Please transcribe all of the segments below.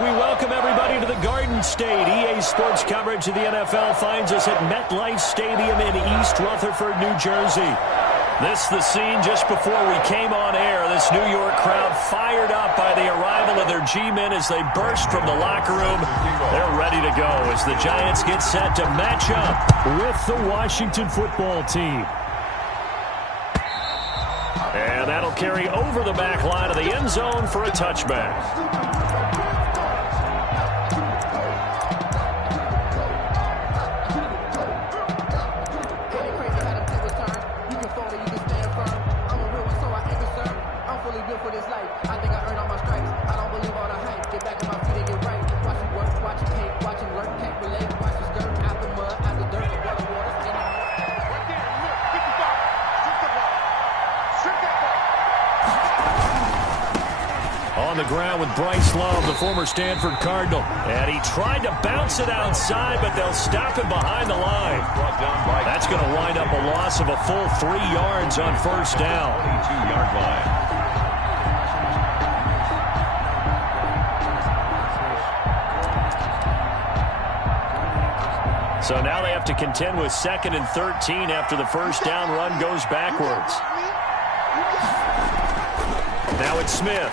We welcome everybody to the Garden State. EA Sports coverage of the NFL finds us at MetLife Stadium in East Rutherford, New Jersey. This is the scene just before we came on air. This New York crowd fired up by the arrival of their G-men as they burst from the locker room. They're ready to go as the Giants get set to match up with the Washington football team. And that'll carry over the back line of the end zone for a touchback. On the ground with Bryce Love, the former Stanford Cardinal. And he tried to bounce it outside, but they'll stop him behind the line. That's going to wind up a loss of a full 3 yards on first down. 22-yard line. So now they have to contend with 2nd and 13 after the first down run goes backwards. Now it's Smith.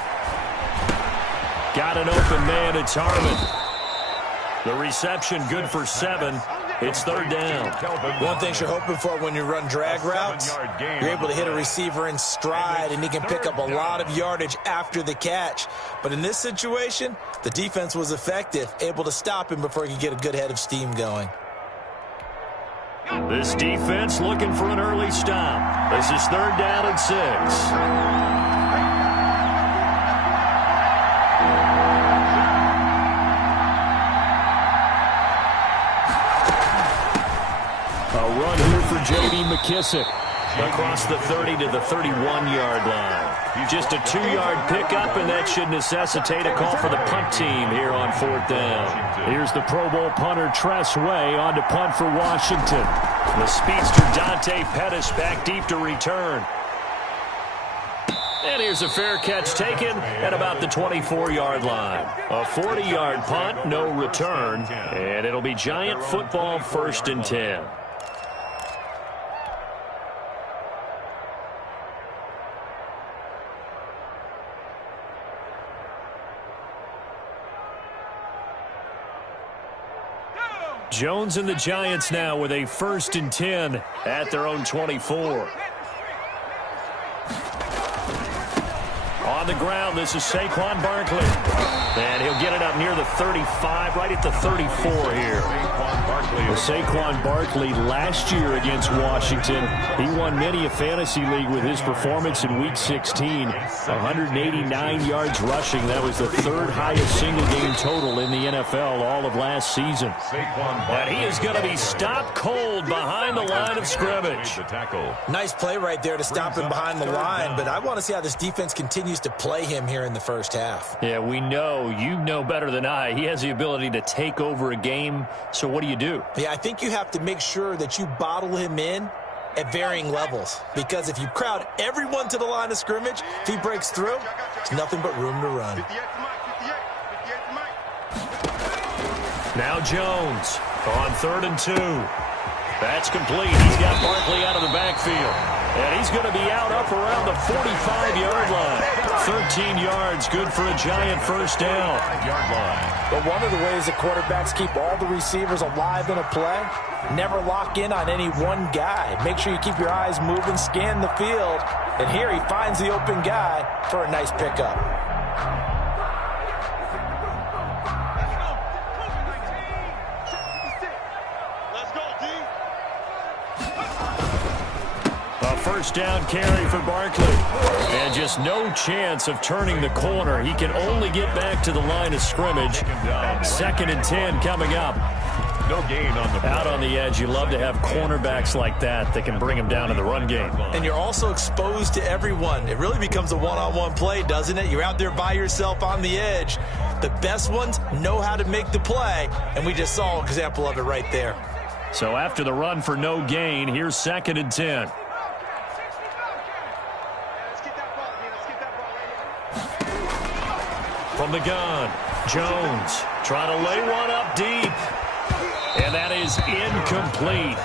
Got an open man. It's Harmon. The reception good for 7. It's 3rd down. One thing you're hoping for when you run drag routes, you're able to hit a receiver in stride, and he can pick up a lot of yardage after the catch. But in this situation, the defense was effective, able to stop him before he could get a good head of steam going. This defense looking for an early stop. This is 3rd down and 6. A run here for J.D. McKissick. Across the 30 to the 31-yard line. Just a 2-yard pickup, and that should necessitate a call for the punt team here on 4th down. Here's the Pro Bowl punter Tress Way on to punt for Washington. The speedster Dante Pettis back deep to return. And here's a fair catch taken at about the 24-yard line. A 40-yard punt, no return, and it'll be Giant football 1st and 10. Jones and the Giants now with a 1st and 10 at their own 24. On the ground, this is Saquon Barkley. And he'll get it up near the 35, right at the 34 here. Saquon Barkley last year against Washington, he won many a fantasy league with his performance in Week 16. 189 yards rushing. That was the 3rd highest single game total in the NFL all of last season. And he is going to be stopped cold behind the line of scrimmage. Nice play right there to stop him behind the line, but I want to see how this defense continues to play him here in the first half. Yeah, we know, you know better than I, he has the ability to take over a game. So what do? Yeah, I think you have to make sure that you bottle him in at varying levels, because if you crowd everyone to the line of scrimmage, if he breaks through, there's nothing but room to run. Now Jones on 3rd and 2. That's complete. He's got Barkley out of the backfield. And he's going to be out up around the 45-yard line. 13 yards, good for a Giant first down. But one of the ways that quarterbacks keep all the receivers alive in a play, never lock in on any one guy. Make sure you keep your eyes moving, scan the field. And here he finds the open guy for a nice pickup. First down carry for Barkley. And just no chance of turning the corner. He can only get back to the line of scrimmage. 2nd and 10 coming up. No gain on the play. Out on the edge, you love to have cornerbacks like that can bring him down in the run game. And you're also exposed to everyone. It really becomes a one-on-one play, doesn't it? You're out there by yourself on the edge. The best ones know how to make the play, and we just saw an example of it right there. So after the run for no gain, here's 2nd and 10. From the gun, Jones trying to lay one up deep. And that is incomplete.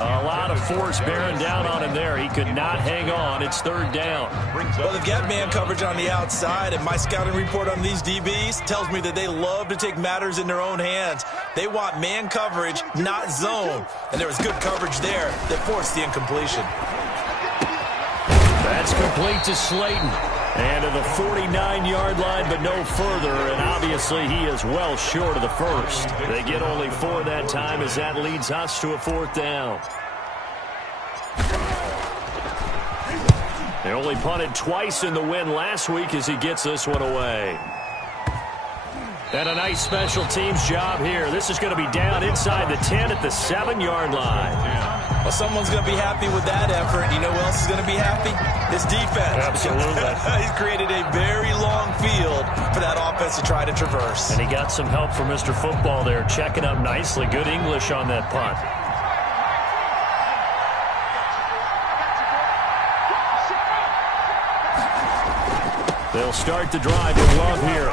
A lot of force bearing down on him there. He could not hang on. It's third down. Well, they've got man coverage on the outside, and my scouting report on these DBs tells me that they love to take matters in their own hands. They want man coverage, not zone. And there was good coverage there that forced the incompletion. That's complete to Slayton. And to the 49-yard line, but no further. And obviously, he is well short of the first. They get only 4 that time as that leads us to a fourth down. They only punted twice in the win last week as he gets this one away. And a nice special teams job here. This is going to be down inside the 10 at the 7-yard line. Well, someone's going to be happy with that effort. You know who else is going to be happy? This defense. Absolutely. He's created a very long field for that offense to try to traverse. And he got some help from Mr. Football there, checking up nicely. Good English on that punt. They'll start the drive with Love here.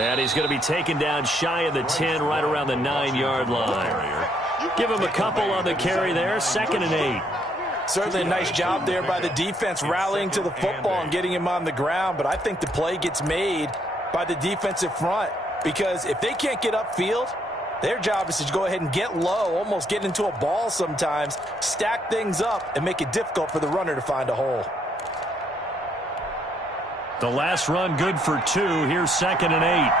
And he's going to be taken down shy of the 10, right around the 9-yard line. Give him a couple on the carry there, 2nd and 8. Certainly a nice job there by the defense rallying to the football and getting him on the ground, but I think the play gets made by the defensive front because if they can't get upfield, their job is to go ahead and get low, almost get into a ball sometimes, stack things up, and make it difficult for the runner to find a hole. The last run good for 2. Here's 2nd and 8.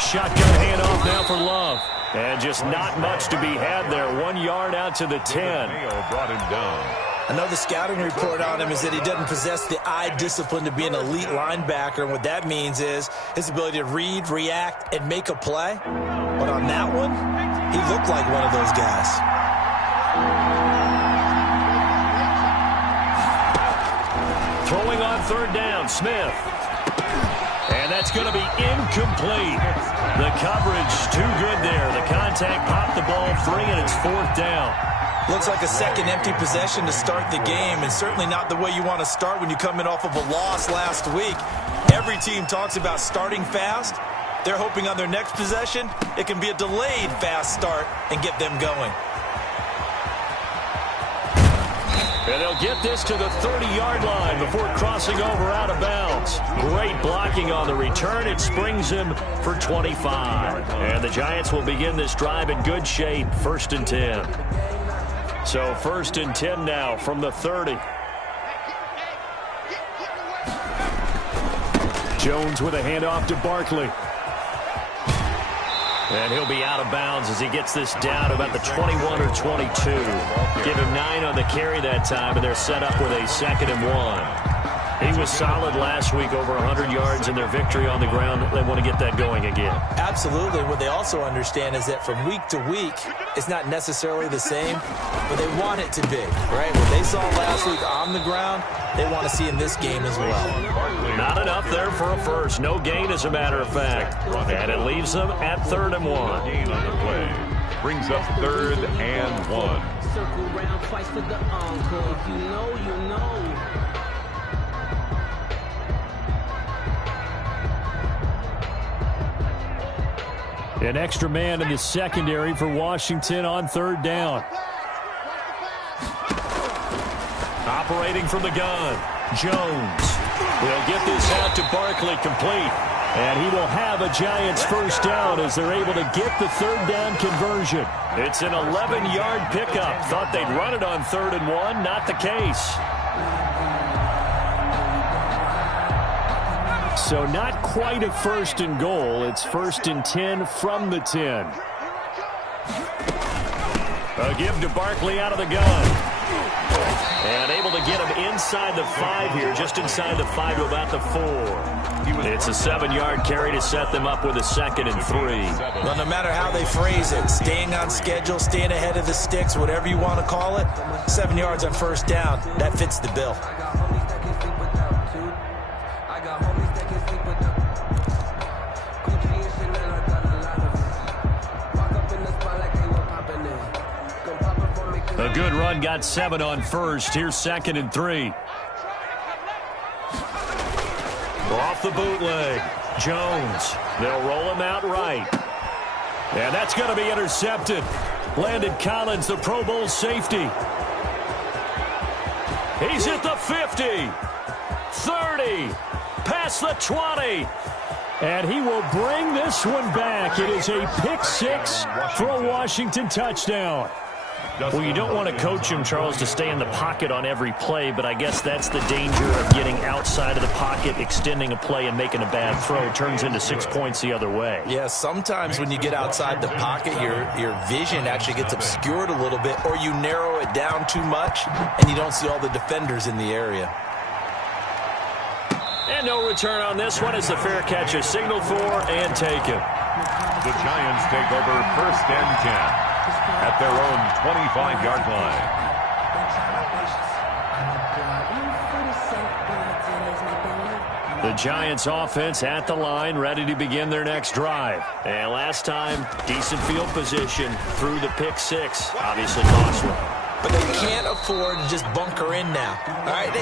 Shotgun handoff now for Love. And just not much to be had there. 1 yard out to the 10. Brought him down. I know the scouting report on him is that he doesn't possess the eye discipline to be an elite linebacker. And what that means is his ability to read, react, and make a play. But on that one, he looked like one of those guys. Throwing on third down, Smith. And that's going to be incomplete. The coverage too good there. The contact popped the ball free, and it's 4th down. Looks like a second empty possession to start the game, and certainly not the way you want to start when you come in off of a loss last week. Every team talks about starting fast. They're hoping on their next possession, it can be a delayed fast start and get them going. And they'll get this to the 30-yard line before crossing over out of bounds. Great blocking on the return. It springs him for 25. And the Giants will begin this drive in good shape, 1st and 10. So 1st and 10 now from the 30. Jones with a handoff to Barkley. And he'll be out of bounds as he gets this down about the 21 or 22. Give him 9 on the carry that time, and they're set up with a 2nd and 1. He was solid last week, over 100 yards in their victory on the ground. They want to get that going again. Absolutely. What they also understand is that from week to week, it's not necessarily the same, but they want it to be, right? What they saw last week on the ground, they want to see in this game as well. Not enough there for a first. No gain, as a matter of fact. And it leaves them at 3rd and 1. Gain on the play. Brings up 3rd and 1. Circle round twice for the encore. If you know, you know. An extra man in the secondary for Washington on 3rd down. Operating from the gun, Jones. They'll get this out to Barkley complete. And he will have a Giants first down as they're able to get the 3rd down conversion. It's an 11-yard pickup. Thought they'd run it on 3rd and 1. Not the case. So not quite a 1st and goal. It's 1st and 10 from the 10. A give to Barkley out of the gun. And able to get him inside the 5 here, just inside the 5 to about the 4. It's a 7-yard carry to set them up with a 2nd and 3. Well, no matter how they phrase it, staying on schedule, staying ahead of the sticks, whatever you want to call it, 7 yards on 1st down, that fits the bill. A good run, got 7 on 1st. Here's 2nd and 3. Off the bootleg. Jones. They'll roll him out right. And that's going to be intercepted. Landon Collins, the Pro Bowl safety. He's at the 50. 30. Past the 20. And he will bring this one back. It is a pick six for a Washington touchdown. Well, you don't want to coach him, Charles, to stay in the pocket on every play, but I guess that's the danger of getting outside of the pocket, extending a play, and making a bad throw. It turns into 6 points the other way. Yeah, sometimes when you get outside the pocket, your vision actually gets obscured a little bit, or you narrow it down too much, and you don't see all the defenders in the area. And no return on this one as the fair catch is signaled for and taken. The Giants take over 1st and 10 at their own 25-yard line. The Giants offense at the line, ready to begin their next drive. And last time, decent field position through the pick six. Obviously lost one. But they can't afford to just bunker in now. All right,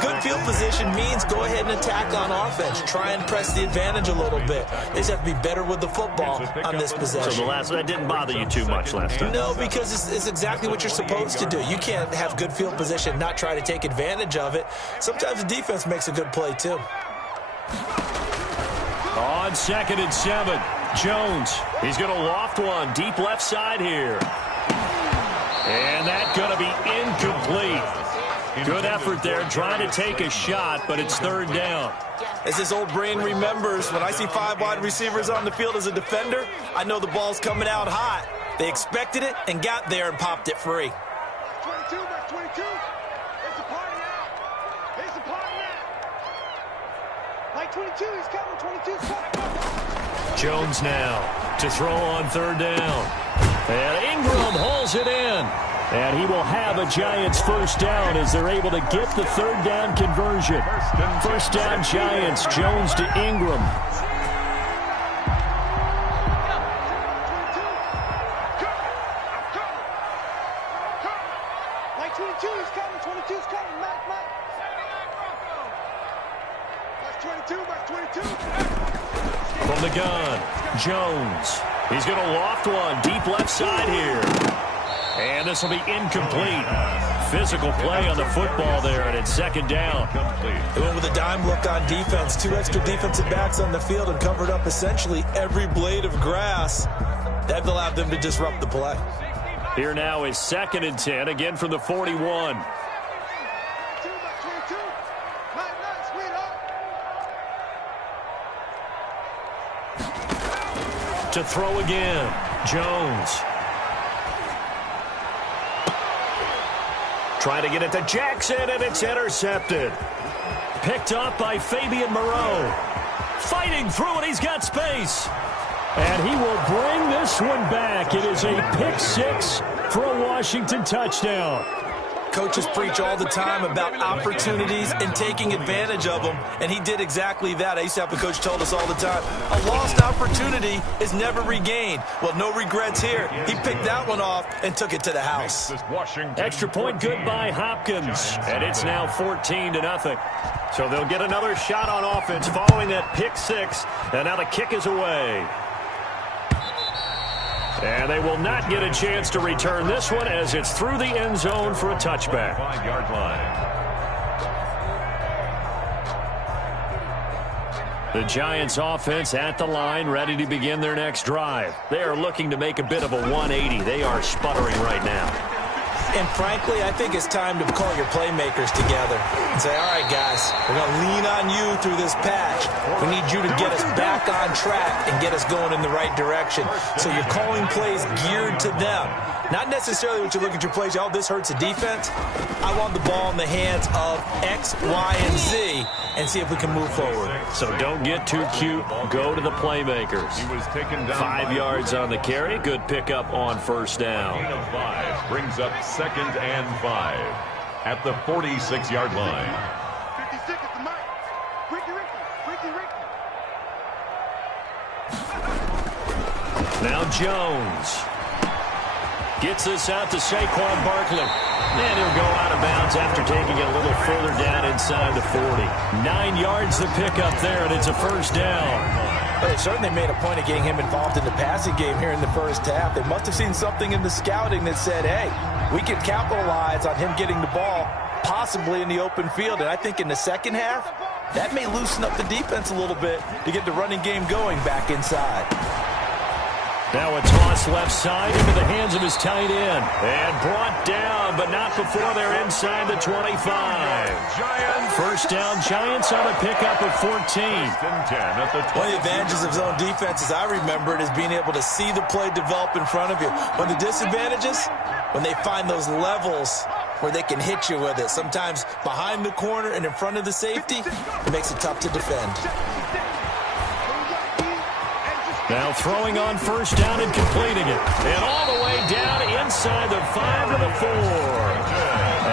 good field position means go ahead and attack on offense. Try and press the advantage a little bit. They just have to be better with the football on this possession. So that didn't bother you too much last time? No, because it's exactly what you're supposed to do. You can't have good field position, not try to take advantage of it. Sometimes the defense makes a good play, too. On 2nd and 7, Jones. He's going to loft one deep left side here. And that's going to be incomplete. Good effort there trying to take a shot, but it's 3rd down. As his old brain remembers, when I see 5 wide receivers on the field as a defender, I know the ball's coming out hot. They expected it and got there and popped it free. 22, that's 22. It's a party now. It's a party now. Like 22, he's coming. 22's coming. Jones now to throw on 3rd down. And Ingram hauls it in. And he will have a Giants 1st down as they're able to get the 3rd down conversion. 1st down Giants, Jones to Ingram. Like 22, he's coming. 22's coming. Mike. That's 22, that's 22. From the gun, Jones. He's going to loft one deep left side here. And this will be incomplete. Physical play on the football there, and it's 2nd down. They went with a dime look on defense. 2 extra defensive backs on the field and covered up essentially every blade of grass. That allowed them to disrupt the play. Here now is 2nd and 10, again from the 41. To throw again, Jones. Trying to get it to Jackson, and it's intercepted. Picked up by Fabian Moreau. Fighting through it, he's got space. And he will bring this one back. It is a pick six for a Washington touchdown. Coaches preach all the time about opportunities and taking advantage of them, and he did exactly that. I used to have a coach told us all the time, a lost opportunity is never regained. Well, no regrets here. He picked that one off and took it to the house. Extra point good by Hopkins, and it's now 14-0. So they'll get another shot on offense following that pick six, and now the kick is away. And they will not get a chance to return this one as it's through the end zone for a touchback. 5-yard line. The Giants offense at the line, ready to begin their next drive. They are looking to make a bit of a 180. They are sputtering right now. And frankly, I think it's time to call your playmakers together and say, all right, guys, we're going to lean on you through this patch. We need you to get us back on track and get us going in the right direction. So you're calling plays geared to them. Not necessarily when you look at your plays, oh, this hurts the defense. I want the ball in the hands of X, Y, and Z and see if we can move forward. So don't get too cute. Go to the playmakers. He was taken down 5 yards on the carry. Good pickup on 1st down. Gain of 5 brings up 2nd and 5 at the 46-yard line. 56 at the mic. Ricky. Now Jones. Gets this out to Saquon Barkley. And he'll go out of bounds after taking it a little further down inside the 40. 9 yards to pick up there, and it's a first down. Well, they certainly made a point of getting him involved in the passing game here in the first half. They must have seen something in the scouting that said, hey, we can capitalize on him getting the ball possibly in the open field. And I think in the second half, that may loosen up the defense a little bit to get the running game going back inside. Now a toss left side into the hands of his tight end. And brought down, but not before they're inside the 25. First down, Giants on a pickup of 14. One of the advantages of zone defense, as I remember it, is being able to see the play develop in front of you. One of the disadvantages, when they find those levels where they can hit you with it. Sometimes behind the corner and in front of the safety, it makes it tough to defend. Now throwing on first down and completing it. And all the way down inside the 5 to the 4.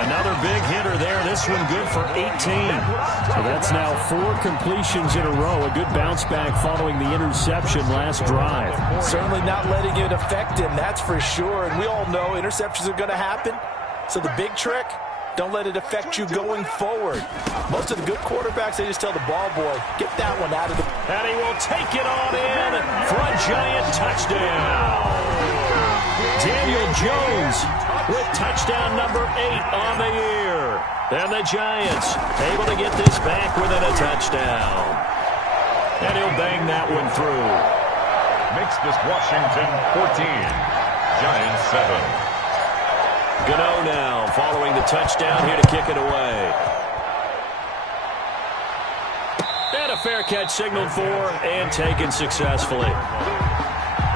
Another big hitter there. This one good for 18. So that's now 4 completions in a row. A good bounce back following the interception last drive. Certainly not letting it affect him, that's for sure. And we all know interceptions are going to happen. So the big trick, don't let it affect you going forward. Most of the good quarterbacks, they just tell the ball boy, get that one out of the... And he will take it on in for a Giant touchdown. Daniel Jones with touchdown number 8 on the year. And the Giants able to get this back within a touchdown. And he'll bang that one through. Makes this Washington 14. Giants 7. Gano now following the touchdown here to kick it away. And a fair catch signaled for and taken successfully.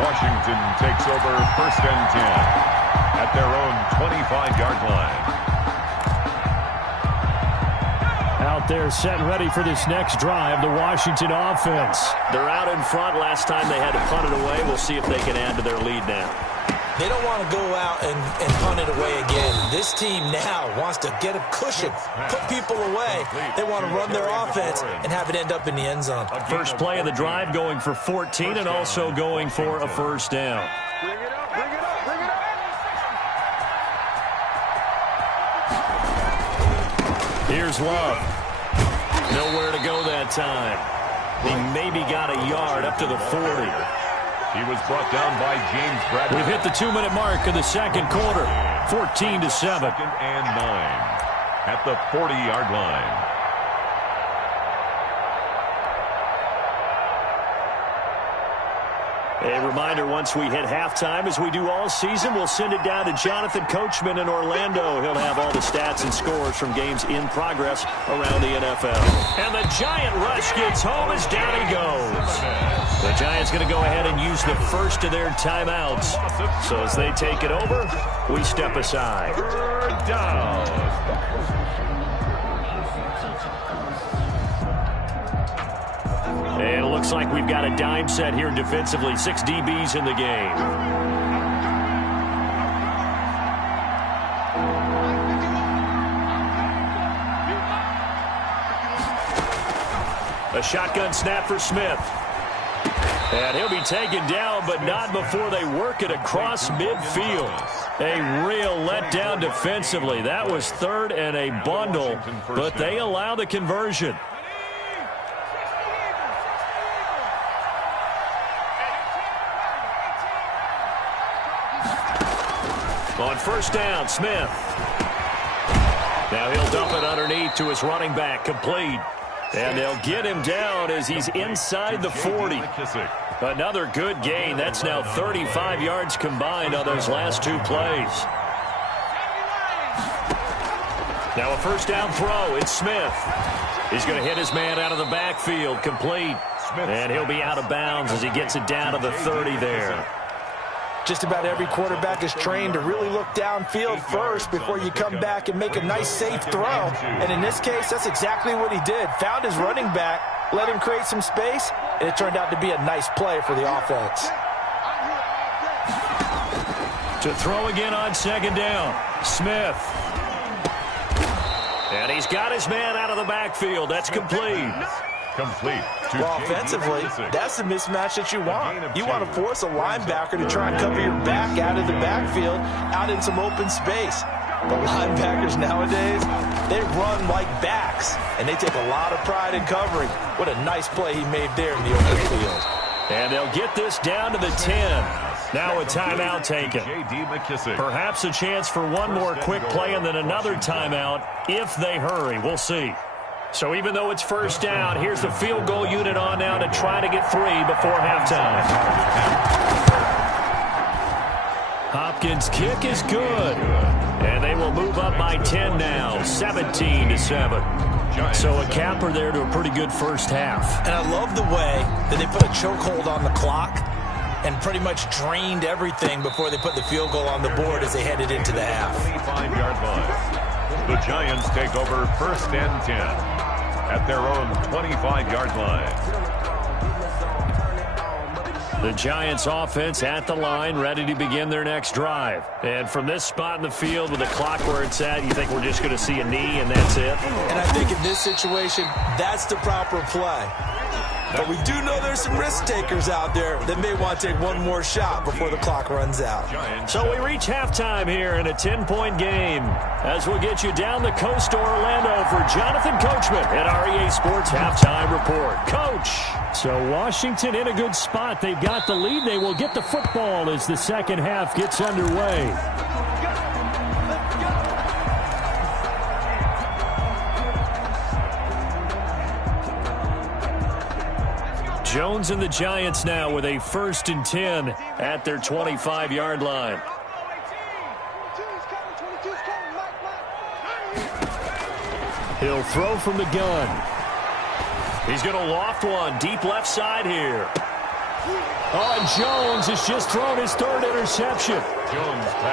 Washington takes over first and 10 at their own 25-yard line. Out there set and ready for this next drive, the Washington offense. They're out in front. Last time they had to punt it away. We'll see if they can add to their lead now. They don't want to go out and punt it away again. This team now wants to get a cushion, put people away. They want to run their offense and have it end up in the end zone. First play of the drive going for 14 and also going for a first down. Bring it up, bring it up, bring it up. Here's Love. Nowhere to go that time. He maybe got a yard up to the 40. He was brought down by James Bradley. We've hit the 2-minute mark of the second quarter. 14-7. Second and 9 at the 40-yard line. A reminder, once we hit halftime, as we do all season, we'll send it down to Jonathan Coachman in Orlando. He'll have all the stats and scores from games in progress around the NFL. And the Giant rush gets home as down he goes. The Giants going to go ahead and use the first of their timeouts. So as they take it over, we step aside. Third down. And it looks like we've got a dime set here defensively. 6 DBs in the game. A shotgun snap for Smith. And he'll be taken down, but not before they work it across midfield. A real letdown defensively. That was third and a bundle, but they allow the conversion. On first down, Smith. Now he'll dump it underneath to his running back, complete. And they'll get him down as he's inside the 40. Another good gain. That's now 35 yards combined on those last 2 plays. Now a first down throw. It's Smith. He's going to hit his man out of the backfield, complete. And he'll be out of bounds as he gets it down to the 30 there. Just about every quarterback is trained to really look downfield first before you come back and make a nice, safe throw. And in this case, that's exactly what he did. Found his running back, let him create some space, and it turned out to be a nice play for the offense. To throw again on second down, Smith. And he's got his man out of the backfield. That's complete. Complete. Well, offensively, that's the mismatch that you want. You want to force a linebacker to try and cover your back out of the backfield, out in some open space. But linebackers nowadays, they run like backs, and they take a lot of pride in covering. What a nice play he made there in the open field. And they'll get this down to the 10. Now a timeout taken. J.D. McKissick. Perhaps a chance for one more quick play and then another timeout if they hurry. We'll see. So even though it's first down, here's the field goal unit on now to try to get 3 before halftime. Hopkins' kick is good. And they will move up by 10 now, 17-7. So a capper there to a pretty good first half. And I love the way that they put a chokehold on the clock and pretty much drained everything before they put the field goal on the board as they headed into the half. 25-yard line. The Giants take over first and 10 at their own 25-yard line. The Giants offense at the line, ready to begin their next drive. And from this spot in the field with the clock where it's at, you think we're just going to see a knee and that's it? And I think in this situation, that's the proper play. But we do know there's some risk takers out there that may want to take one more shot before the clock runs out. So we reach halftime here in a 10-point game as we'll get you down the coast to Orlando for Jonathan Coachman at REA Sports Halftime Report. Coach! So Washington in a good spot. They've got the lead. They will get the football as the second half gets underway. Jones and the Giants now with a 1st and 10 at their 25-yard line. He'll throw from the gun. He's going to loft one deep left side here. Oh, and Jones has just thrown his 3rd interception.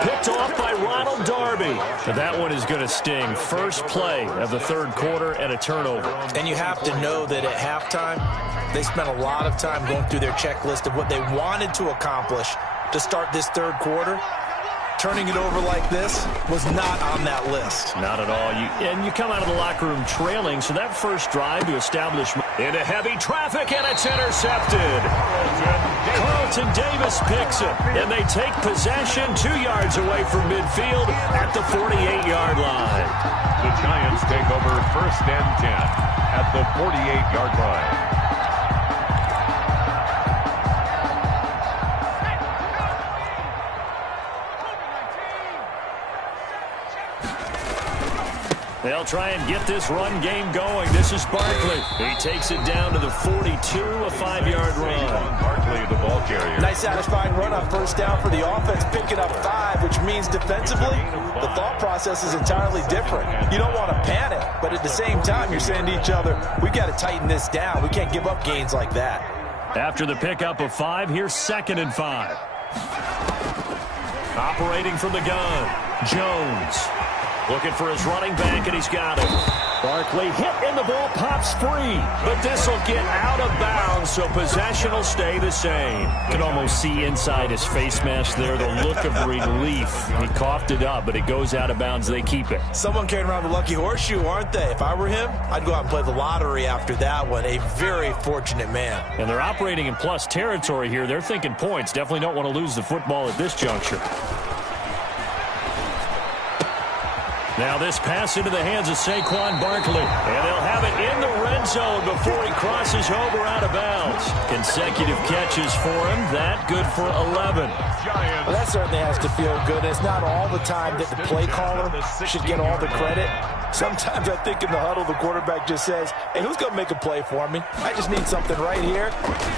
Picked off by Ronald Darby. But that one is going to sting. First play of the 3rd quarter and a turnover. And you have to know that at halftime, they spent a lot of time going through their checklist of what they wanted to accomplish to start this 3rd quarter. Turning it over like this was not on that list. Not at all. You come out of the locker room trailing, so that first drive to establish into heavy traffic, and it's intercepted. Carlton Davis picks it, and they take possession 2 yards away from midfield at the 48-yard line. The Giants take over first and 10 at the 48-yard line. They'll try and get this run game going. This is Barkley. He takes it down to the 42, a 5-yard run. Barkley, the ball carrier. Nice satisfying run on first down for the offense, picking up 5, which means defensively, the thought process is entirely different. You don't want to panic, but at the same time, you're saying to each other, we've got to tighten this down. We can't give up gains like that. After the pickup of 5, here's 2nd and 5. Operating from the gun, Jones. Looking for his running back, and he's got it. Barkley hit, and the ball pops free. But this will get out of bounds, so possession will stay the same. You can almost see inside his face mask there the look of relief. He coughed it up, but it goes out of bounds. They keep it. Someone carrying around the lucky horseshoe, aren't they? If I were him, I'd go out and play the lottery after that one. A very fortunate man. And they're operating in plus territory here. They're thinking points. Definitely don't want to lose the football at this juncture. Now this pass into the hands of Saquon Barkley. And they'll have it in the red zone before he crosses over out of bounds. Consecutive catches for him. That good for 11. Well, that certainly has to feel good. It's not all the time that the play caller should get all the credit. Sometimes I think in the huddle, the quarterback just says, hey, who's going to make a play for me? I just need something right here.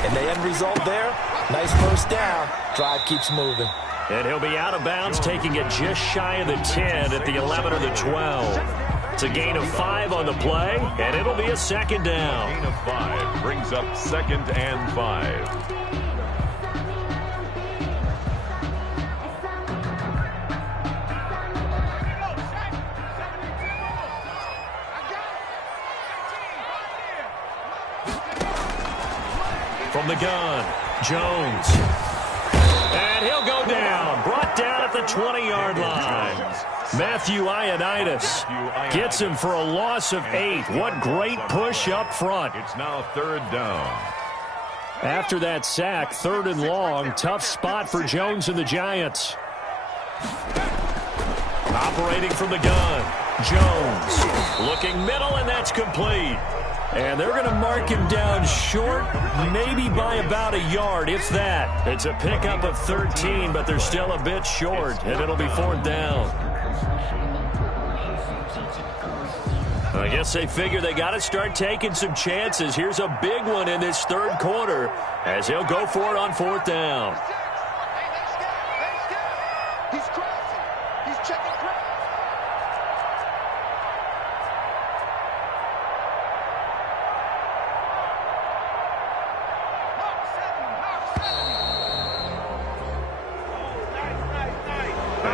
And the end result there, nice first down. Drive keeps moving. And he'll be out of bounds, taking it just shy of the 10 at the 11 or the 12. It's a gain of 5 on the play, and it'll be a 2nd down. Gain of 5 brings up 2nd and 5. From the gun, Jones. And he'll go down. Brought down at the 20-yard line. Matthew Ioannidis gets him for a loss of 8. What great push up front. It's now 3rd down. After that sack, 3rd and long. Tough spot for Jones and the Giants. Operating from the gun. Jones looking middle, and that's complete. And they're going to mark him down short, maybe by about a yard, if that. It's a pickup of 13, but they're still a bit short, and it'll be 4th down. I guess they figure they got to start taking some chances. Here's a big one in this 3rd quarter as he'll go for it on 4th down. He's crossing. He's checking cross.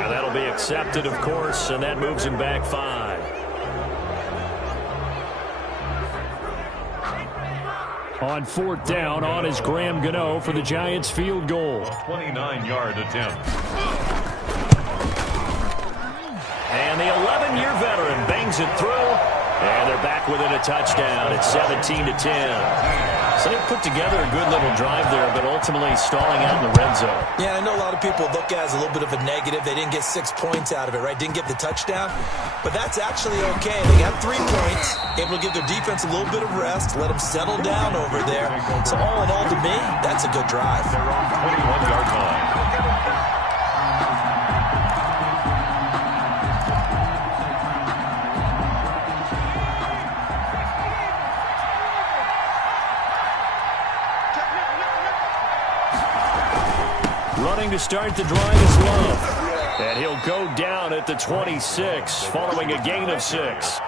That'll be accepted, of course, and that moves him back 5. On 4th down, on is Graham Gano for the Giants field goal. 29-yard attempt. And the 11-year veteran bangs it through, and they're back within a touchdown. It's 17-10. So they put together a good little drive there, but ultimately stalling out in the red zone. Yeah, I know a lot of people look at it as a little bit of a negative. They didn't get 6 points out of it, right? Didn't get the touchdown. But that's actually okay. They got 3 points, able to give their defense a little bit of rest, let them settle down over there. So all in all, to me, that's a good drive. They're on 21-yard line. Running to start the drive is Love. And he'll go down at the 26, following a gain of 6.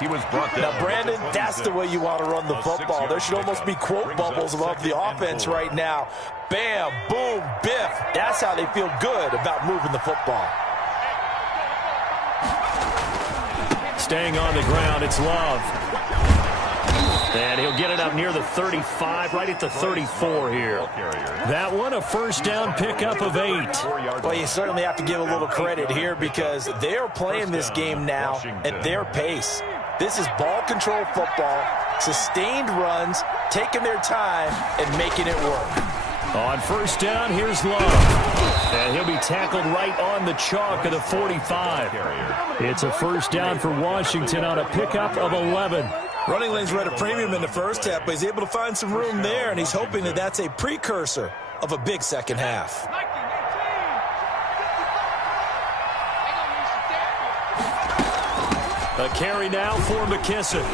He was brought down. Now, Brandon, that's the way you want to run the football. There should almost be quote bubbles above the offense right now. Bam, boom, biff. That's how they feel good about moving the football. Staying on the ground, it's Love. And he'll get it up near the 35, right at the 34 here. That one, a 1st down pickup of 8. Well, you certainly have to give a little credit here because they're playing this game now at their pace. This is ball control football, sustained runs, taking their time, and making it work. On 1st down, here's Love. And he'll be tackled right on the chalk of the 45. It's a 1st down for Washington on a pickup of 11. Running lanes were at a premium in the first half, but he's able to find some room there, and he's hoping that that's a precursor of a big second half. A carry now for McKissick.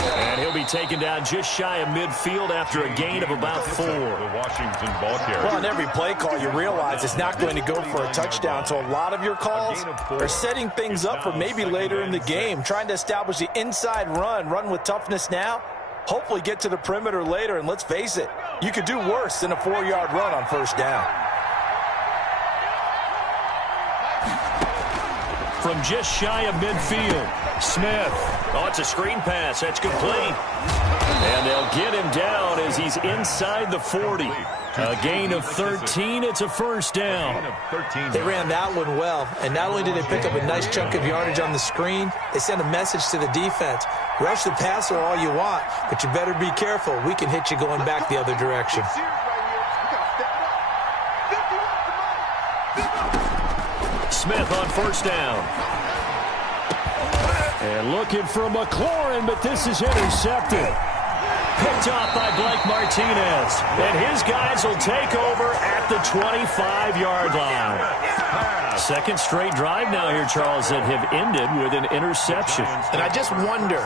And he'll be taken down just shy of midfield after a gain of about 4. The Washington ball carrier. Well, on every play call, you realize it's not going to go for a touchdown. So a lot of your calls are setting things up for maybe later in the game, trying to establish the inside run with toughness now, hopefully get to the perimeter later. And let's face it, you could do worse than a 4-yard run on 1st down. From just shy of midfield, Smith. Oh, it's a screen pass. That's complete. And they'll get him down as he's inside the 40. A gain of 13. It's a 1st down. They ran that one well, and not only did they pick up a nice chunk of yardage on the screen, they sent a message to the defense. Rush the passer all you want, but you better be careful. We can hit you going back the other direction. Smith on 1st down. And looking for McLaurin, but this is intercepted. Picked off by Blake Martinez. And his guys will take over at the 25-yard line. Second straight drive now here, Charles, that have ended with an interception. And I just wonder,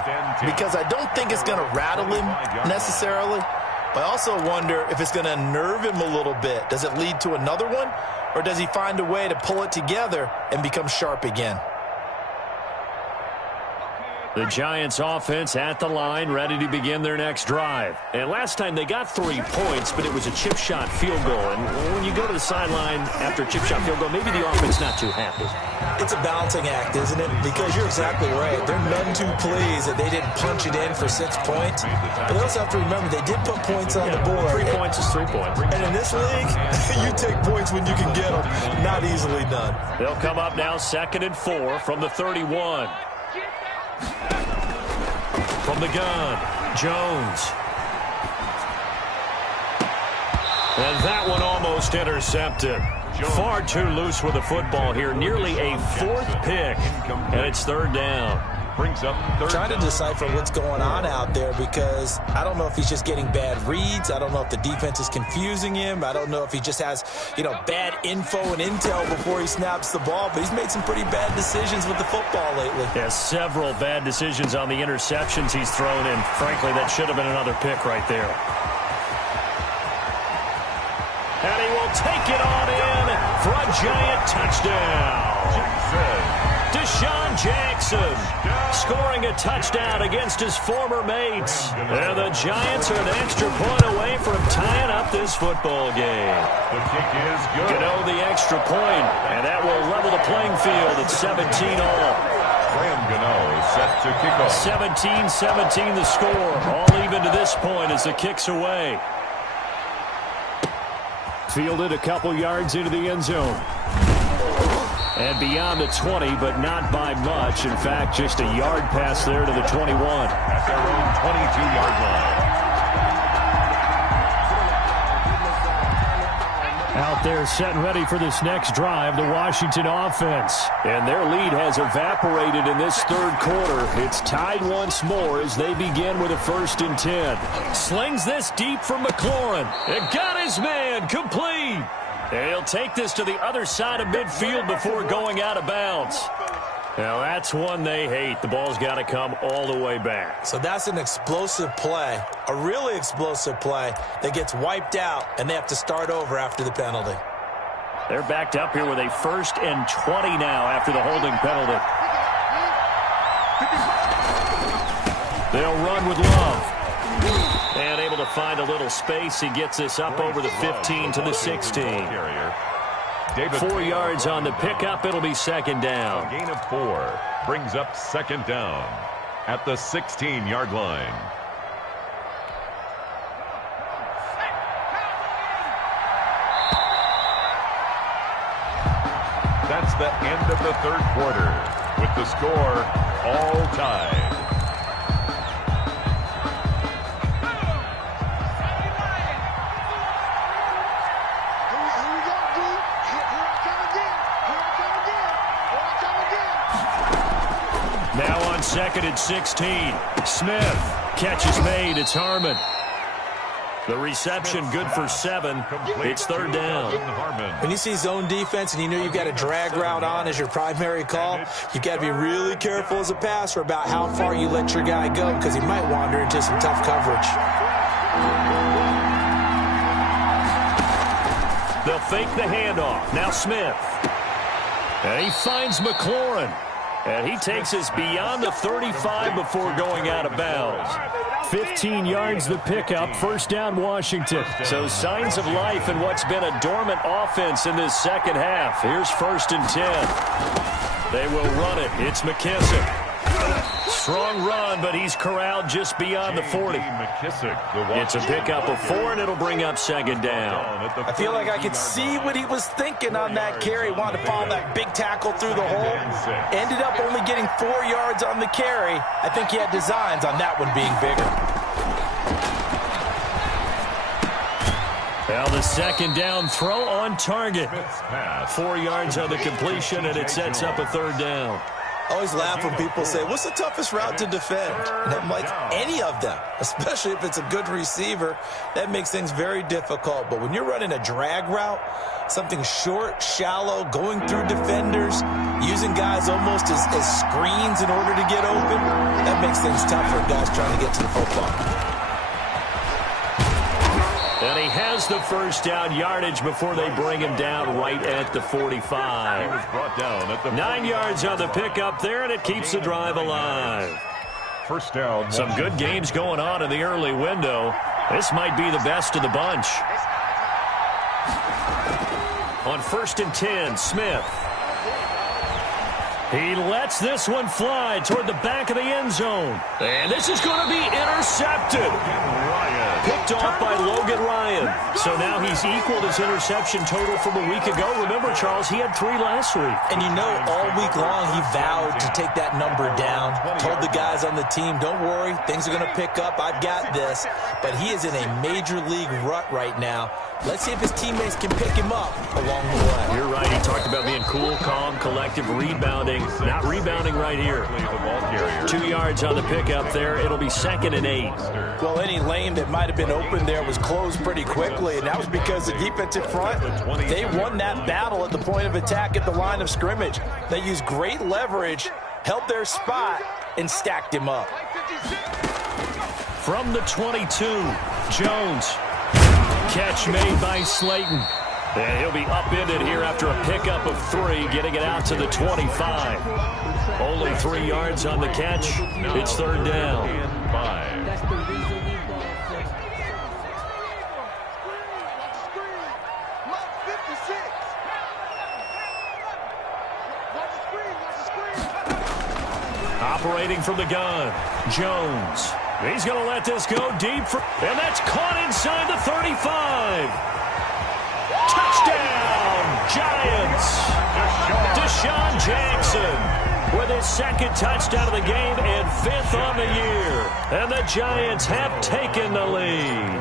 because I don't think it's going to rattle him necessarily, but I also wonder if it's going to nerve him a little bit. Does it lead to another one? Or does he find a way to pull it together and become sharp again? The Giants offense at the line, ready to begin their next drive. And last time they got 3 points, but it was a chip shot field goal. And when you go to the sideline after a chip shot field goal, maybe the offense not too happy. It's a balancing act, isn't it? Because you're exactly right. They're none too pleased that they didn't punch it in for 6 points. But they also have to remember they did put points on the board. 3 points is 3 points. And in this league, you take points when you can get them. Not easily done. They'll come up now 2nd and 4 from the 31. From the gun, Jones. And that one almost intercepted. Far too loose with the football here. Nearly a 4th pick. And it's 3rd down. Brings up third Trying to decipher what's going on out there because I don't know if he's just getting bad reads. I don't know if the defense is confusing him. I don't know if he just has, bad info and intel before he snaps the ball. But he's made some pretty bad decisions with the football lately. Yeah, several bad decisions on the interceptions he's thrown in. Frankly, that should have been another pick right there. And he will take it on in for a Giant touchdown. Deshaun Jackson scoring a touchdown against his former mates. And the Giants are an extra point away from tying up this football game. The kick is good. The extra point, and that will level the playing field at 17 all. Graham Gano set to kick off. 17-17 the score. All even to this point as the kick's away. Fielded a couple yards into the end zone. And beyond the 20, but not by much. In fact, just a yard pass there to the 21. At their own 22-yard line. Out there set and ready for this next drive, the Washington offense. And their lead has evaporated in this 3rd quarter. It's tied once more as they begin with a 1st and 10. Slings this deep from McLaurin. It got his man complete. And he'll take this to the other side of midfield before going out of bounds. Now, that's one they hate. The ball's got to come all the way back. So that's an explosive play, a really explosive play that gets wiped out, and they have to start over after the penalty. They're backed up here with a 1st and 20 now after the holding penalty. They'll run with Love. And able to find a little space. He gets this up over the 15 to the 16. 4 yards on the pickup. It'll be 2nd down. A gain of 4 brings up 2nd down at the 16-yard line. That's the end of the 3rd quarter with the score all tied. Now on 2nd and 16. Smith. Catch is made. It's Harmon. The reception good for 7. It's 3rd down. When you see zone defense and you know you've got a drag route on as your primary call, you've got to be really careful as a passer about how far you let your guy go because he might wander into some tough coverage. They'll fake the handoff. Now Smith. And he finds McLaurin. And he takes us beyond the 35 before going out of bounds. 15 yards the pickup. 1st down Washington. So signs of life in what's been a dormant offense in this 2nd half. Here's 1st and 10. They will run it. It's McKissick. Strong run, but he's corralled just beyond the 40. It's a pickup of 4, and it'll bring up 2nd down. I feel like I could see what he was thinking on that carry. Wanted to follow that big tackle through the hole. Ended up only getting 4 yards on the carry. I think he had designs on that one being bigger. Well, the 2nd down throw on target. 4 yards on the completion, and it sets up a 3rd down. I always laugh when people say, what's the toughest route to defend? And I'm like, any of them, especially if it's a good receiver. That makes things very difficult. But when you're running a drag route, something short, shallow, going through defenders, using guys almost as screens in order to get open, that makes things tough for guys trying to get to the football. And he has the 1st down yardage before they bring him down right at the 45. He was brought down at the 9 yards on the pickup there, and it keeps the drive alive. First down. Some good games going on in the early window. This might be the best of the bunch. On 1st and 10, Smith. He lets this one fly toward the back of the end zone. And this is going to be intercepted. Picked off by Logan Ryan. So now he's equaled his interception total from a week ago. Remember, Charles, he had 3 last week. And you know, all week long he vowed to take that number down. Told the guys on the team, don't worry, things are going to pick up. I've got this. But he is in a major league rut right now. Let's see if his teammates can pick him up along the way. You're right. He talked about being cool, calm, collective, rebounding. Not rebounding right here. 2 yards on the pickup there. It'll be 2nd and 8. Well, any lane that might have been open there was closed pretty quickly, and that was because the defensive front, they won that battle at the point of attack at the line of scrimmage. They used great leverage, held their spot, and stacked him up. From the 22, Jones. Catch made by Slayton. And he'll be upended here after a pickup of 3, getting it out to the 25. Only 3 yards on the catch. It's 3rd down. That's the reason we ball flex. Operating from the gun, Jones. He's going to let this go deep, and that's caught inside the 35. Touchdown, Giants. Deshaun Jackson with his 2nd touchdown of the game and 5th on the year. And the Giants have taken the lead.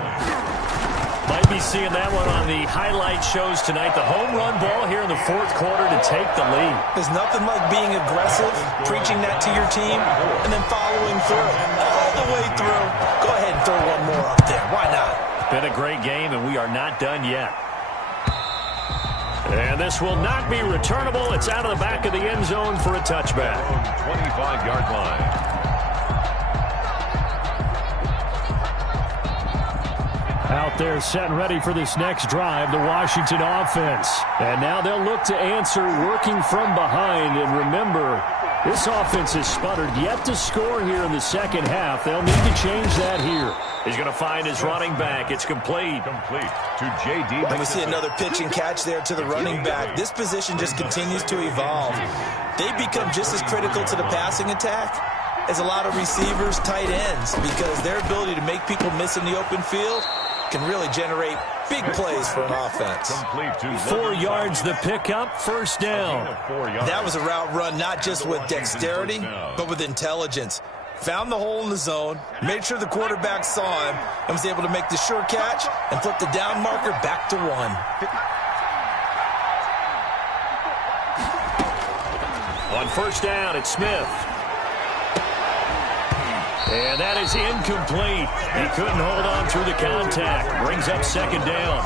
Might be seeing that one on the highlight shows tonight. The home run ball here in the 4th quarter to take the lead. There's nothing like being aggressive, preaching that to your team, and then following through all the way through. Go ahead and throw one more up there. Why not? Been a great game, and we are not done yet. And this will not be returnable. It's out of the back of the end zone for a touchback. 25-yard line. Out there setting ready for this next drive, the Washington offense. And now they'll look to answer working from behind. And remember, this offense has sputtered yet to score here in the 2nd half. They'll need to change that here. He's going to find his running back. It's complete. Complete to J.D. And we see another pitch and catch there to the running back. This position just continues to evolve. They become just as critical to the passing attack as a lot of receivers, tight ends, because their ability to make people miss in the open field can really generate big plays for an offense. 4 yards the pickup, 1st down. That was a route run not just with dexterity, but with intelligence. Found the hole in the zone, made sure the quarterback saw him, and was able to make the sure catch and flip the down marker back to 1. On 1st down, it's Smith. And that is incomplete. He couldn't hold on through the contact. Brings up 2nd down.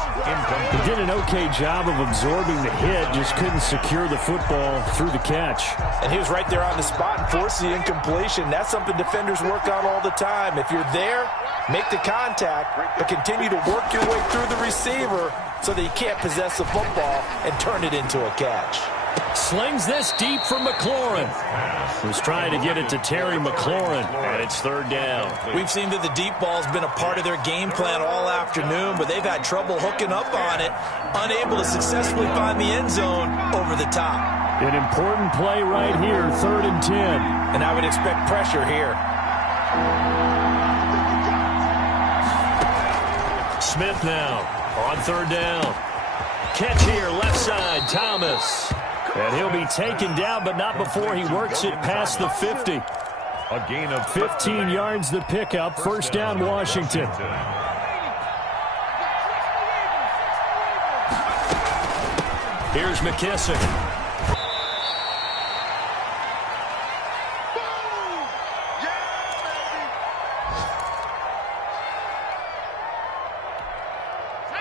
He did an okay job of absorbing the hit, just couldn't secure the football through the catch. And he was right there on the spot and forced the incompletion. That's something defenders work on all the time. If you're there, make the contact, but continue to work your way through the receiver so that he can't possess the football and turn it into a catch. Slings this deep for McLaurin. Was trying to get it to Terry McLaurin, and it's 3rd down. We've seen that the deep ball has been a part of their game plan all afternoon, but they've had trouble hooking up on it, unable to successfully find the end zone over the top. An important play right here, 3rd and 10. And I would expect pressure here. Smith now on 3rd down. Catch here, left side, Thomas. And he'll be taken down, but not before he works it past the 50. A gain of 15 yards the pickup. 1st down, Washington. Here's McKissick.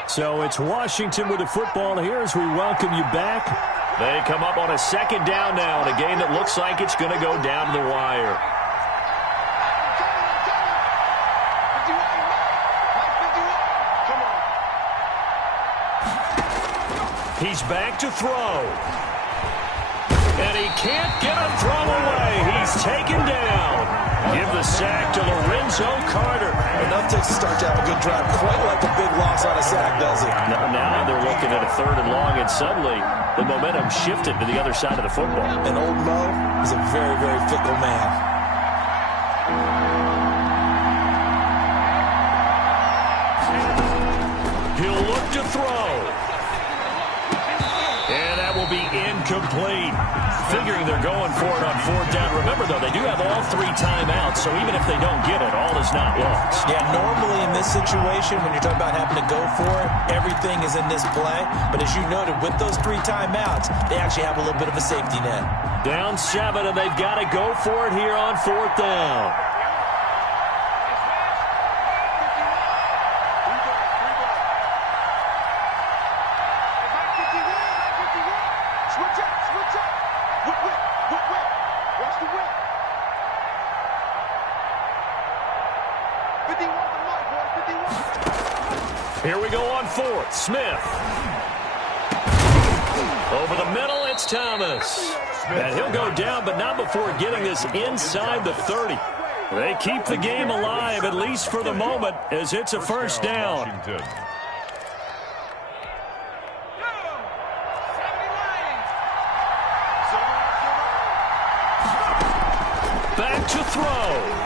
So it's Washington with the football here as we welcome you back. They come up on a 2nd down now in a game that looks like it's going to go down to the wire. He's back to throw. And he can't get a throw away. He's taken down. Give the sack to Lorenzo Carter. Enough to start to have a good drive. Quite like a big loss on a sack, does it? Now they're looking at a 3rd and long, and suddenly the momentum shifted to the other side of the football. And old Mo is a very, very fickle man. He'll look to throw. And that will be incomplete. Figuring they're going for it on 4th down. Remember, though, they do have all 3 timeouts, so even if they don't get it, all is not lost. Yeah, normally in this situation, when you're talking about having to go for it, everything is in this play. But as you noted, with those 3 timeouts, they actually have a little bit of a safety net. Down 7, and they've got to go for it here on 4th down. Here we go on 4th. Smith. Over the middle, it's Thomas. And he'll go down, but not before getting this inside the 30. They keep the game alive, at least for the moment, as it's a 1st down. Back to throw.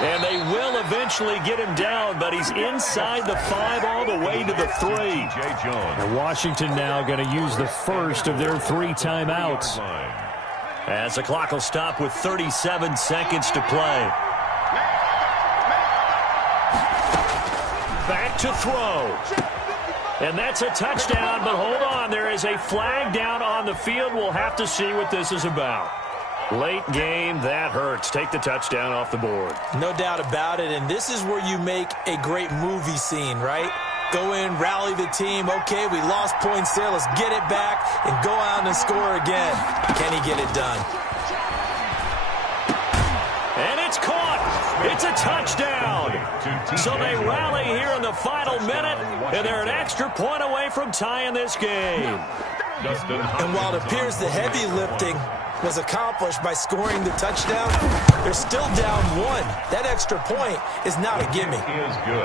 And they will eventually get him down, but he's inside the 5 all the way to the 3. And Washington now going to use the first of their 3 timeouts. As the clock will stop with 37 seconds to play. Back to throw. And that's a touchdown, but hold on. There is a flag down on the field. We'll have to see what this is about. Late game, that hurts. Take the touchdown off the board. No doubt about it, and this is where you make a great movie scene, right? Go in, rally the team. Okay, we lost points there. Let's get it back and go out and score again. Can he get it done? And it's caught. It's a touchdown. So they rally here in the final minute, and they're an extra point away from tying this game. And while it appears the heavy lifting was accomplished by scoring the touchdown, they're still down 1. That extra point is not a gimme.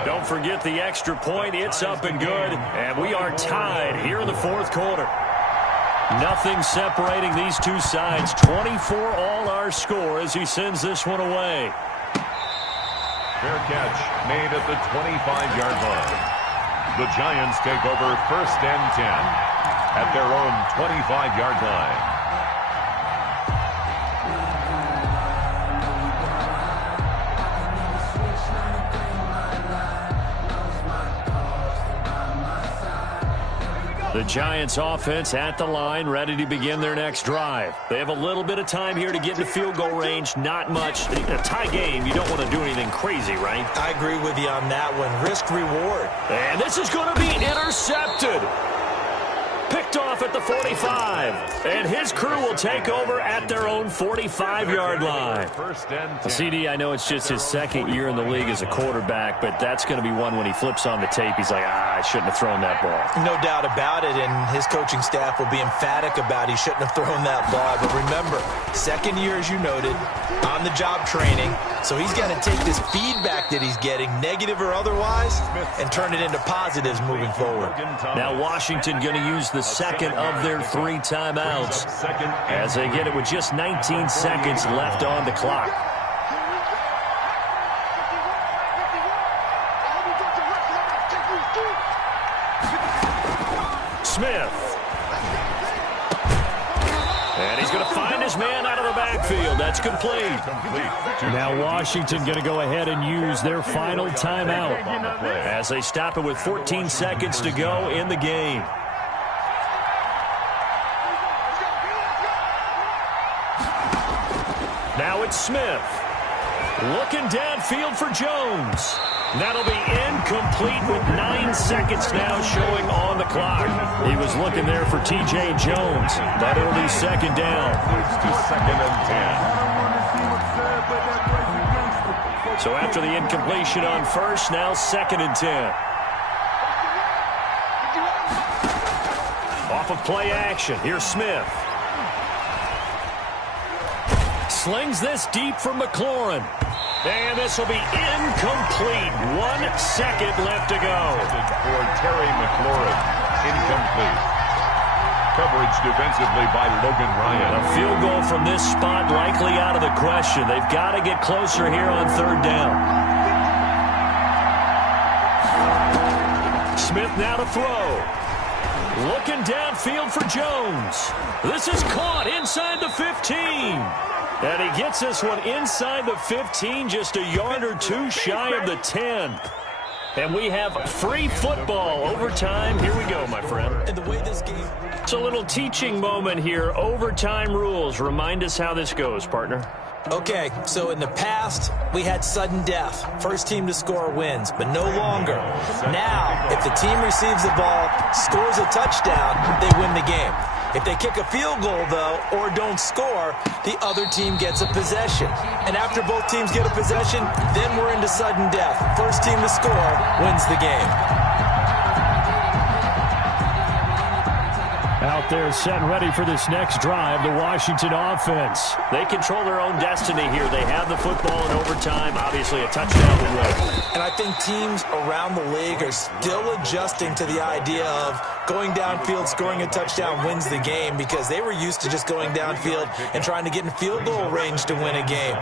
Don't forget the extra point. It's up and good. And we are tied here in the 4th quarter. Nothing separating these two sides. 24 all our score as he sends this one away. Fair catch made at the 25-yard line. The Giants take over 1st and 10 at their own 25-yard line. The Giants offense at the line, ready to begin their next drive. They have a little bit of time here to get into field goal range. Not much. A tie game, you don't want to do anything crazy, right? I agree with you on that one. Risk reward. And this is going to be intercepted. Picked off at the 45. And his crew will take over at their own 45-yard line. CD, I know it's just his 2nd year in the league as a quarterback, but that's going to be one when he flips on the tape. He's like, I shouldn't have thrown that ball. No doubt about it, and his coaching staff will be emphatic about he shouldn't have thrown that ball. But remember, 2nd year, as you noted, on-the-job training. So he's got to take this feedback that he's getting, negative or otherwise, and turn it into positives moving forward. Now Washington going to use the 2nd of their 3 timeouts as they get it with just 19 seconds left on the clock. Smith. And he's going to find his man out of the backfield. That's complete. Now Washington going to go ahead and use their final timeout as they stop it with 14 seconds to go in the game. Now it's Smith. Looking downfield for Jones. That'll be incomplete with 9 seconds now showing on the clock. He was looking there for T.J. Jones. That early 2nd down. Moves to 2nd and 10. So after the incompletion on 1st, now 2nd and 10. Off of play action. Here's Smith. Slings this deep for McLaurin. And this will be incomplete. 1 second left to go. For Terry McLaurin, incomplete. Coverage defensively by Logan Ryan. A field goal from this spot likely out of the question. They've got to get closer here on 3rd down. Smith now to throw. Looking downfield for Jones. This is caught inside the 15. And he gets this one inside the 15, just a yard or two shy of the 10. And we have free football. Overtime. Here we go, my friend. And the way this game... It's a little teaching moment here. Overtime rules. Remind us how this goes, partner. Okay, so in the past, we had sudden death. First team to score wins, but no longer. Now, if the team receives the ball, scores a touchdown, they win the game. If they kick a field goal, though, or don't score, the other team gets a possession. And after both teams get a possession, then we're into sudden death. First team to score wins the game. Out there set and ready for this next drive, the Washington offense. They control their own destiny here. They have the football in overtime. Obviously, a touchdown would win. And I think teams around the league are still adjusting to the idea of going downfield, scoring a touchdown wins the game, because they were used to just going downfield and trying to get in field goal range to win a game.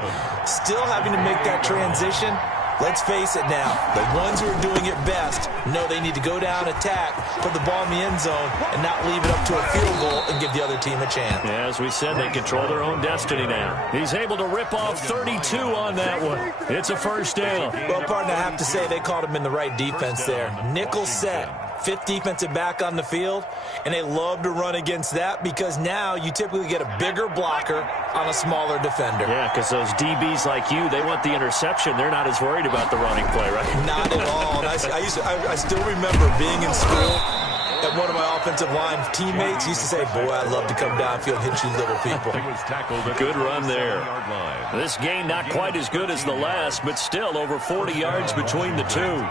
Still having to make that transition. Let's face it now, the ones who are doing it best know they need to go down, attack, put the ball in the end zone, and not leave it up to a field goal and give the other team a chance. Yeah, as we said, they control their own destiny now. He's able to rip off 32 on that one. It's a 1st down. Well, partner, I have to say they caught him in the right defense there. Nickel set. 5th defensive back on the field, and they love to run against that because now you typically get a bigger blocker on a smaller defender. Yeah, because those DBs like you, they want the interception. They're not as worried about the running play, right? Not at all. And I still remember being in school, and one of my offensive line teammates used to say, boy, I'd love to come downfield and hit you little people. Good run there. This game not quite as good as the last, but still over 40 yards between the two.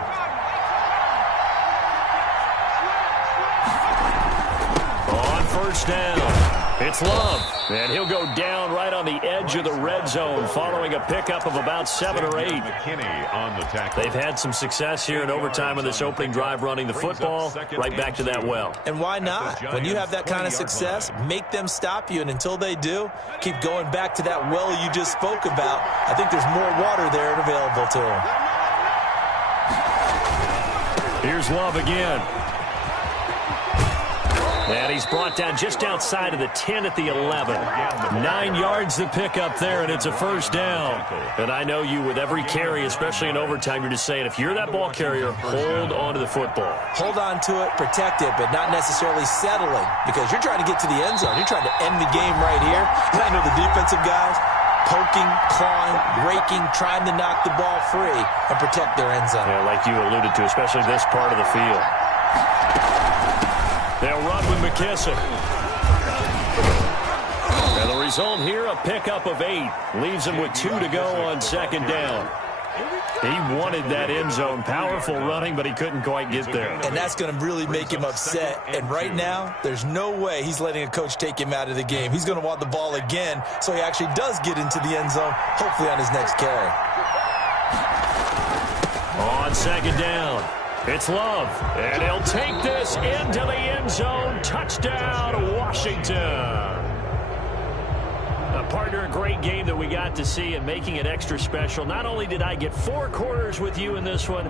On 1st down, it's Love. And he'll go down right on the edge of the red zone following a pickup of about 7 or 8. McKinney on the tackle. They've had some success here in overtime in this opening drive running the football. Right back to that well. And why not? When you have that kind of success, make them stop you. And until they do, keep going back to that well you just spoke about. I think there's more water there available to them. Here's Love again. And he's brought down just outside of the 10 at the 11. 9 yards to pick up there, and it's a 1st down. And I know you, with every carry, especially in overtime, you're just saying, if you're that ball carrier, hold on to the football. Hold on to it, protect it, but not necessarily settling, because you're trying to get to the end zone. You're trying to end the game right here. And I know the defensive guys, poking, clawing, raking, trying to knock the ball free and protect their end zone. Yeah, like you alluded to, especially this part of the field. They'll run with McKissick. And the result here, a pickup of 8. Leaves him with 2 to go on 2nd down. He wanted that end zone. Powerful running, but he couldn't quite get there. And that's going to really make him upset. And right now, there's no way he's letting a coach take him out of the game. He's going to want the ball again, so he actually does get into the end zone, hopefully on his next carry. On 2nd down, it's Love. And he'll take this into the end zone. Touchdown, Washington. Partner, a great game that we got to see and making it extra special. Not only did I get 4 quarters with you in this one,